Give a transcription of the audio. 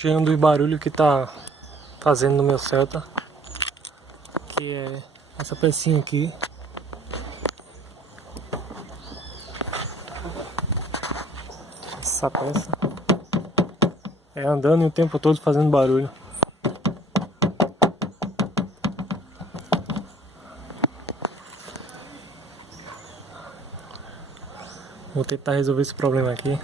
Chegando o barulho que tá fazendo no meu Celta, que é essa pecinha aqui. Essa peça é andando o tempo todo fazendo barulho. Vou tentar resolver esse problema aqui.